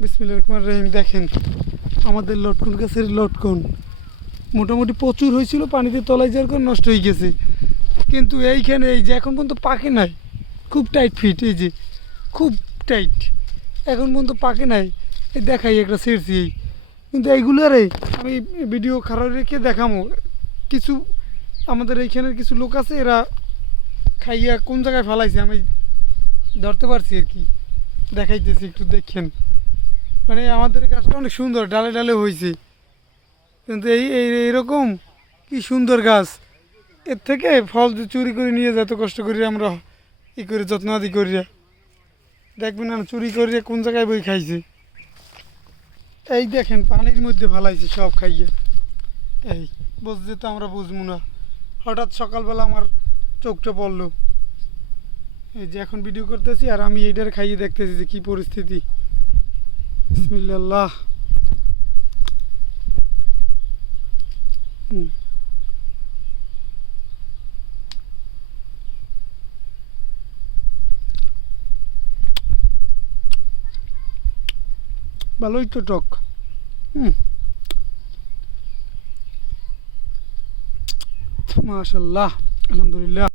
বিসমিল্লাহির রহমানির রহিম। দেখেন আমাদের লটকন গাছের লটকন মোটামুটি প্রচুর হয়েছিল, পানিতে তলায় যাওয়ার কারণে নষ্ট হয়ে গেছে। কিন্তু এইখানে এই যে এখন পর্যন্ত পাকে নাই, খুব টাইট ফিট, এই যে খুব টাইট, এখন পর্যন্ত পাকে নাই। এই দেখাই একটা ছেড়ছি এই, কিন্তু এইগুলো আরে আমি ভিডিও খারাপ রেখে দেখামো। কিছু আমাদের এইখানের কিছু লোক আছে, এরা খাইয়া কোন জায়গায় ফেলাইছে আমি ধরতে পারছি আর কি, দেখাইতেছি একটু দেখেন। মানে আমাদের এই গাছটা অনেক সুন্দর, ডালে ডালে হয়েছে, কিন্তু এইরকম কি সুন্দর গাছ, এর থেকে ফল যে চুরি করে নিয়ে যেত কষ্ট করি আমরা ই করে যত্ন আদি করিয়া, দেখবেন না চুরি করিয়া কোন জায়গায় বই খাইছে। এই দেখেন পানির মধ্যে ফালাইছে সব খাইয়া, এই বুঝতে তো আমরা বুঝবো না। হঠাৎ সকালবেলা আমার চোখটা পড়লো, এই যে এখন ভিডিও করতেছি আর আমি এইটার খাইয়ে দেখতেছি যে কী পরিস্থিতি। বিসমিল্লাহ। ভালোই তো টক। মাশাল্লাহ, আলহামদুলিল্লাহ।